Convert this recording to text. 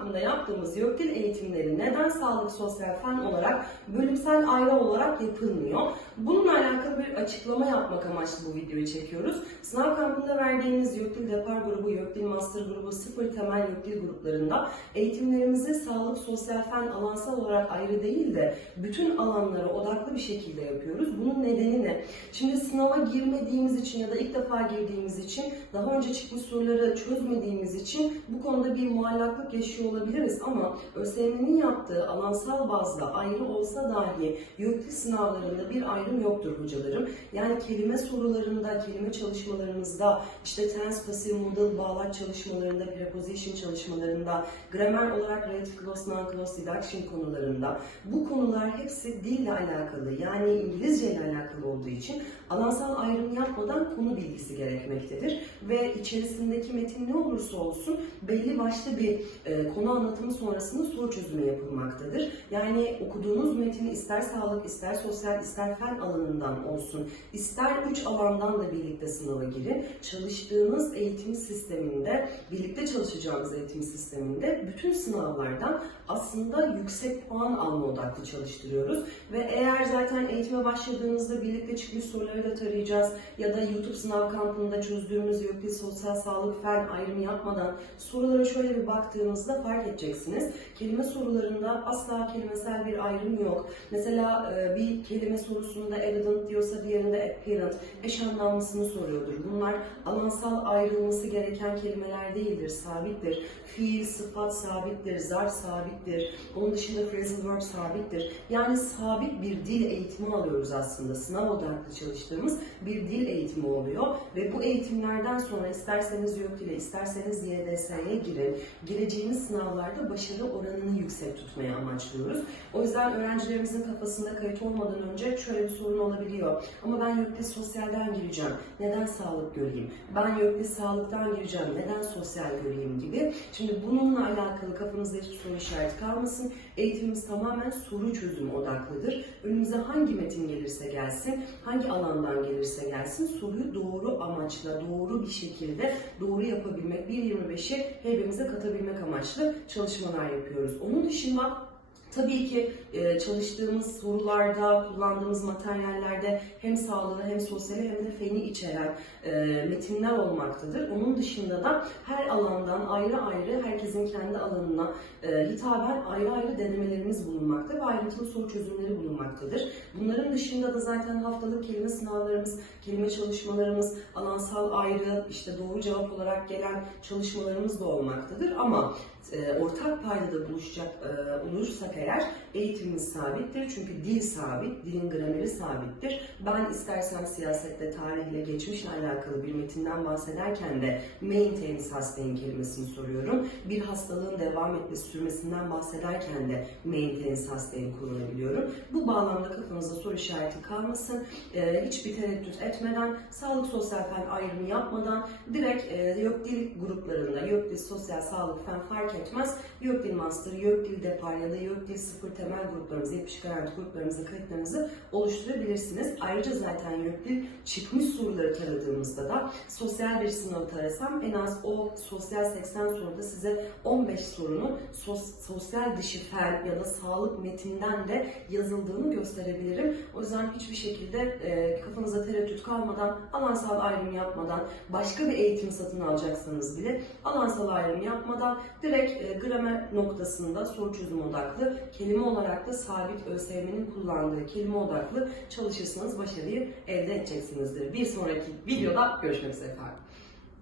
kampında yaptığımız yok dil eğitimleri neden sağlık sosyal fen olarak bölümsel ayrı olarak yapılmıyor? Bununla alakalı bir açıklama yapmak amaçlı bu videoyu çekiyoruz. Sınav kampında verdiğimiz yok dil depar grubu, yok dil master grubu, sıfır temel yok dil gruplarında eğitimlerimizi sağlık sosyal fen alansal olarak ayrı değil de bütün alanlara odaklı bir şekilde yapıyoruz. Bunun nedeni ne? Şimdi sınava girmediğimiz için ya da ilk defa girdiğimiz için daha önce çıkmış soruları çözmediğimiz için bu konuda bir muallaklık yaşıyor olabiliriz ama ÖSYM'nin yaptığı alansal bazda ayrı olsa dahi YÖKTİ sınavlarında bir ayrım yoktur hocalarım. Yani kelime sorularında, kelime çalışmalarımızda, işte tense, pasif, modal, bağlaç çalışmalarında, preposition çalışmalarında, gramer olarak relative clause, non-clause, deduction konularında bu konular hepsi dille alakalı yani İngilizce ile alakalı olduğu için alansal ayrım yapmadan konu bilgisi gerekmektedir ve içerisindeki metin ne olursa olsun belli başlı bir e, konu anlatımı sonrasında soru çözümü yapılmaktadır. Yani okuduğunuz metini ister sağlık, ister sosyal, ister fen alanından olsun, ister üç alandan da birlikte sınava girin. Çalıştığınız eğitim sisteminde, birlikte çalışacağınız eğitim sisteminde bütün sınavlardan aslında yüksek puan alma odaklı çalıştırıyoruz. Ve eğer zaten eğitime başladığınızda birlikte çıkmış soruları da tarayacağız ya da YouTube sınav kampında çözdüğümüz yok bir sosyal sağlık fen ayrımı yapmadan sorulara şöyle bir baktığınızda fark edeceksiniz. Kelime sorularında asla kelimesel bir ayrım yok. Mesela e, bir kelime sorusunda evident diyorsa diğerinde apparent, eş anlamlısını soruyordur. Bunlar alansal ayrılması gereken kelimeler değildir, sabittir. Fiil, sıfat sabittir, zarf sabittir. Onun dışında phrasal verb sabittir. Yani sabit bir dil eğitimi alıyoruz aslında. Sınav odaklı çalıştığımız bir dil eğitimi oluyor. Ve bu eğitimlerden sonra isterseniz yok dile, isterseniz YDS'ye girin. Gireceğiniz sınavlarda başarı oranını yüksek tutmaya amaçlıyoruz. O yüzden öğrencilerimizin kafasında kayıt olmadan önce şöyle bir sorun olabiliyor. Ama ben YÖK'te sosyalden gireceğim. Neden sağlık göreyim? Ben YÖK'te sağlıktan gireceğim. Neden sosyal göreyim gibi. Şimdi bununla alakalı kafanızda hiçbir soru işareti kalmasın. Eğitimimiz tamamen soru çözümü odaklıdır. Önümüze hangi metin gelirse gelsin, hangi alandan gelirse gelsin soruyu doğru amaçla, doğru bir şekilde doğru yapabilmek, 1.25'i hepimize katabilmek amaçlı çalışmalar yapıyoruz. Onun dışında Tabii ki e, çalıştığımız sorularda, kullandığımız materyallerde hem sağlığı hem sosyali hem de feni içeren e, metinler olmaktadır. Onun dışında da her alandan ayrı ayrı herkesin kendi alanına e, hitaben ayrı ayrı denemelerimiz bulunmakta ve ayrıntılı soru çözümleri bulunmaktadır. Bunların dışında da zaten haftalık kelime sınavlarımız, kelime çalışmalarımız, alansal ayrı, işte doğru cevap olarak gelen çalışmalarımız da olmaktadır. Ama ortak paydada buluşacak e, olursak eğer eğitimimiz sabittir. Çünkü dil sabit, dilin grameri sabittir. Ben istersem siyasette, tarihle, geçmişle alakalı bir metinden bahsederken de maintain sustain kelimesini soruyorum. Bir hastalığın devam etmesi, sürmesinden bahsederken de maintain sustain kullanabiliyorum. Bu bağlamda kafanızda soru işareti kalmasın. E, hiçbir tereddüt etmeden, sağlık sosyal fen ayrımı yapmadan direkt e, yok dil gruplarında, yok dil sosyal sağlık fen fark etmez. Yok dil master, yok dil depar ya da yok dil sıfır temel gruplarımızı, yapışık garanti gruplarımızı, kayıtlarınızı oluşturabilirsiniz. Ayrıca zaten yok dil çıkmış soruları taradığımızda da sosyal bir sınavı tarasam en az o sosyal 80 soruda size 15 sorunun sos- sosyal dışı fen ya da sağlık metinden de yazıldığını gösterebilirim. O yüzden hiçbir şekilde e, kafanıza tereddüt kalmadan, alansal ayrım yapmadan, başka bir eğitim satın alacaksanız bile alansal ayrım yapmadan direkt e, gramer noktasında soru çözüm odaklı, kelime olarak da sabit ÖSYM'nin kullandığı kelime odaklı çalışırsanız başarıyı elde edeceksinizdir. Bir sonraki videoda görüşmek üzere efendim.